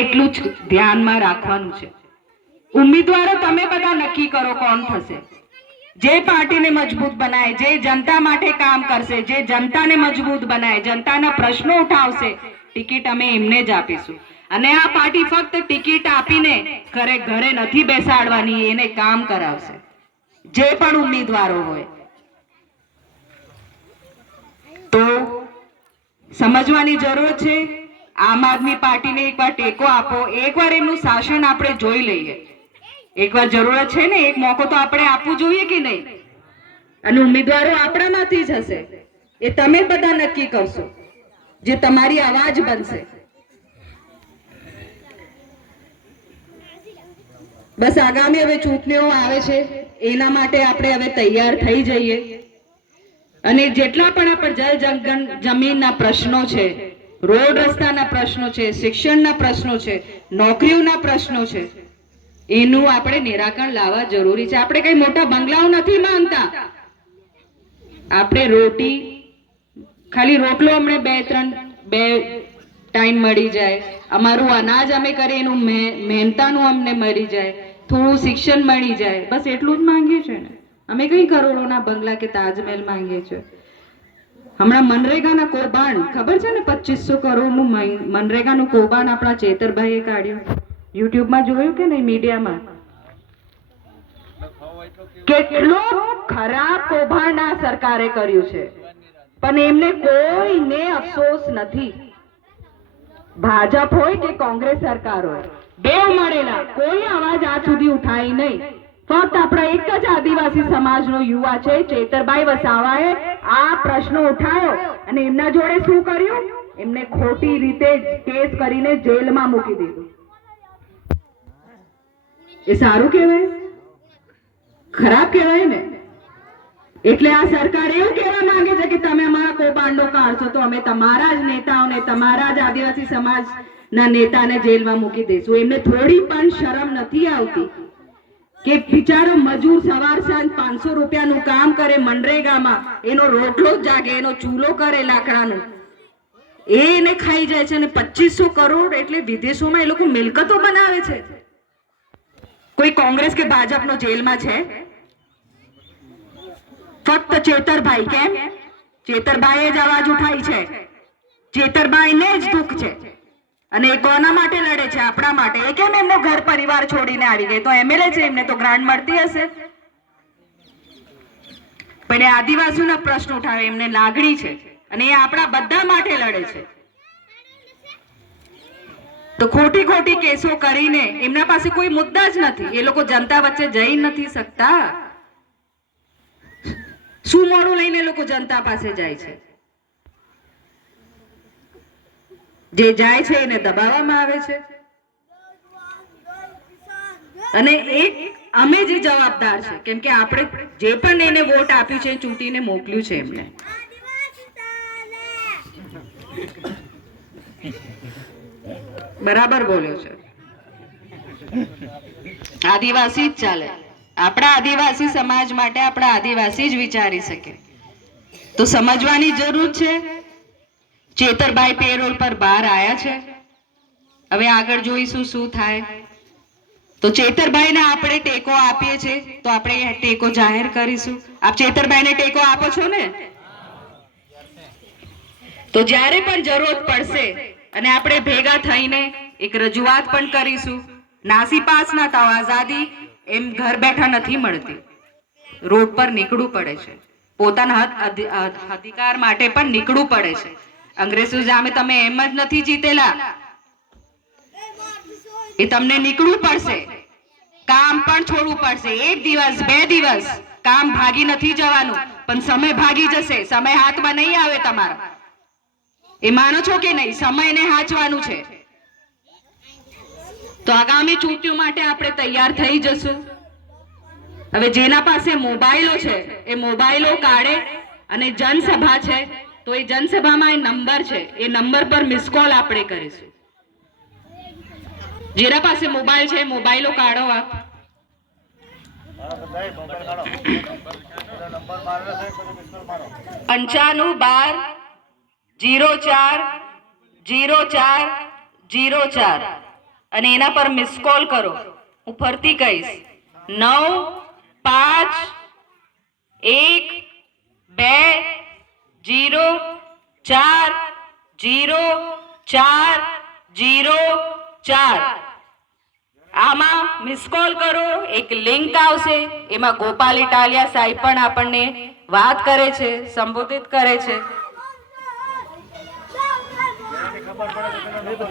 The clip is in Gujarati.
એટલું જ ધ્યાનમાં રાખવાનું છે। ઉમેદવારો તમે બધા નક્કી કરો કોણ થશે। જે પાર્ટીને મજબૂત બનાવે, જે જનતા માટે કામ કરશે, જે જનતાને મજબૂત બનાવે, જનતાના પ્રશ્નો ઉઠાવશે, ટિકિટ અમે એમને જ આપીશું। અને આ પાર્ટી ફક્ત ટિકિટ આપીને ઘરે ઘરે નથી બેસાડવાની, એને કામ કરાવશે। જે પણ ઉમેદવારો હોય તો સમજવાની જરૂર છે। આમ આદમી પાર્ટીને એકવાર ટેકો આપો, એકવાર એમનું શાસન આપણે જોઈ લઈએ। એકવાર જરૂરત છે ને, એક મોકો તો આપણે આપવું જોઈએ કે નહીં? અને ઉમેદવારો આપણામાંથી જ હશે, એ તમે બધા નક્કી કરશો, જે તમારી અવાજ બનશે। બસ આગામી હવે ચૂંટણીઓ આવે છે, એના માટે આપણે હવે તૈયાર થઈ જઈએ। અને જેટલા પણ આપણે જળ જમીનના પ્રશ્નો છે, રોડ રસ્તાના પ્રશ્નો છે, શિક્ષણના પ્રશ્નો છે, નોકરીઓના પ્રશ્નો છે, એનું આપણે નિરાકરણ લાવવા જરૂરી છે। આપણે કઈ મોટા બંગલાઓ નથી માંગતા, આપણે રોટી, ખાલી રોટલો અમને બે ટાઈમ મળી જાય, અમારું અનાજ અમે કરીએ એનું મહેનતાનું અમને મળી જાય, થોડું શિક્ષણ મળી જાય, બસ એટલું જ માંગીએ છીએ ને। અમે કઈ કરોડોના બંગલા કે તાજમહેલ માંગીએ છીએ। હમણાં મનરેગાના કૌભાંડ ખબર છે ને, 2500 કરોડનું મનરેગાનું કૌભાંડ આપણા ચેતરભાઈએ કાઢ્યું। યુટ્યુબમાં જોયું કે નહીં, મીડિયામાં? કેટલું ખરાબ કૌભાંડ આ સરકારે કર્યું છે, પણ એમને કોઈને અફસોસ નથી। ભાજપ હોય કે કોંગ્રેસ સરકાર હોય, બે મળેલા, કોઈ અવાજ આજ સુધી ઉઠાઈ નહીં। ફક્ત આપણા એક જ આદિવાસી સમાજનો યુવા છે ચેતરભાઈ વસાવાએ આ પ્રશ્નો ઉઠાવ્યો અને એમના જોડે શું કર્યું? એમને ખોટી રીતે કેસ કરીને જેલમાં મૂકી દીધું। એ સારું કહેવાય? ખરાબ કહેવાય ને। એટલે આ સરકાર એવું કહેવા માંગે છે કે તમે અમારા કૌભાંડો કાઢશો તો અમે તમારા જ નેતાઓને, તમારા જ આદિવાસી સમાજના નેતાને જેલમાં મૂકી દઈશું। એમને થોડી પણ શરમ નથી આવતી કે બિચારો મજૂર સવાર સાંજ 500 રૂપિયાનું કામ કરે મનરેગામાં, એનો રોટલો જાગે, એનો ચૂલો કરે લાકડાનો, એને ખાઈ જાય છે। અને 2500 કરોડ એટલે વિદેશોમાં એ લોકો મિલકતો બનાવે છે। કોઈ કોંગ્રેસ કે ભાજપનો જેલમાં છે? ફક્ત ચેતરભાઈ। કેમ? ચેતરભાઈએ જ અવાજ ઉઠાઈ છે, ચેતરભાઈને જ દુઃખ છે। અને એ કોના માટે લડે છે? આપણા માટે। એ કેમ એમનો ઘર પરિવાર છોડીને આવી ગઈ? તો એમએલએ છે, એમને તો ગ્રાન્ટ મળતી હશે, પણ એ આદિવાસીઓના પ્રશ્ન ઉઠાવે, એમને લાગણી છે અને એ આપણા બધા માટે લડે છે। તો ખોટી ખોટી કેસો કરીને એમના પાસે કોઈ મુદ્દા જ નથી, એ લોકો જનતા વચ્ચે જઈ નથી શકતા। શું મોડું લઈને લોકો જનતા પાસે જાય છે? જે જાય છે એને દબાવવામાં આવે છે। અને એક અમે જ જવાબદાર છે, કેમ કે આપણે જે પણ એને વોટ આપ્યું છે, ચૂંટીને મોકલ્યું છે એમને। બરાબર બોલ્યો છે, આદિવાસી જ ચાલે। આપણા આદિવાસી સમાજ માટે આપણા આદિવાસી જ વિચારી શકે, તો સમજવાની જરૂર છે। ચેતરભાઈ પેરોલ પર બહાર આવ્યા છે, હવે આગળ જોઈશું શું થાય। તો ચેતરભાઈને આપણે ટેકો આપીએ છીએ, તો આપણે ટેકો જાહેર કરીશું। આપ ચેતરભાઈને ટેકો આપો છો ને? તો જ્યારે પણ જરૂરત પડશે અને આપણે ભેગા થઈને એક રજૂઆત પણ કરીશું। નાસીપાસ ના થાવ, આઝાદી એમ ઘર બેઠા નથી મળતી, રોડ પર નીકળવું પડે છે, પોતાના અધિકાર માટે પણ નીકળવું પડે છે। અંગ્રેજો સામે તમે એમ જ નથી જીતેલા, એ તમને નીકળવું પડશે, કામ પણ છોડવું પડશે। 1 દિવસ 2 દિવસ કામ ભાગી નથી જવાનું, પણ સમય ભાગી જશે, સમય હાથમાં નહીં આવે તમારા। એ માનો છો કે નહીં? સમયને હાચવાનું છે। તો આગામી ચૂંટણીઓ માટે આપણે તૈયાર થઈ જશું। હવે જેના પાસે મોબાઈલો છે એ મોબાઈલો કાઢે, અને જનસભા છે તો એ જનસભામાં એ નંબર છે, એ નંબર પર મિસ કોલ આપણે કરીશું। જેના પાસે મોબાઈલ છે મોબાઈલો કાઢો આપ। 9512040404। અને એના પર મિસ કોલ કરો. હું ફરતી કહીશ 9 5 1 2 0 4 0 4 0 4. આમાં મિસ કોલ કરો. એક લિંક આવશે, એમાં ગોપાલ ઇટાલિયા સાહેબ પણ આપણને વાત કરે છે, સંબોધિત કરે છે. ખબર પડે તો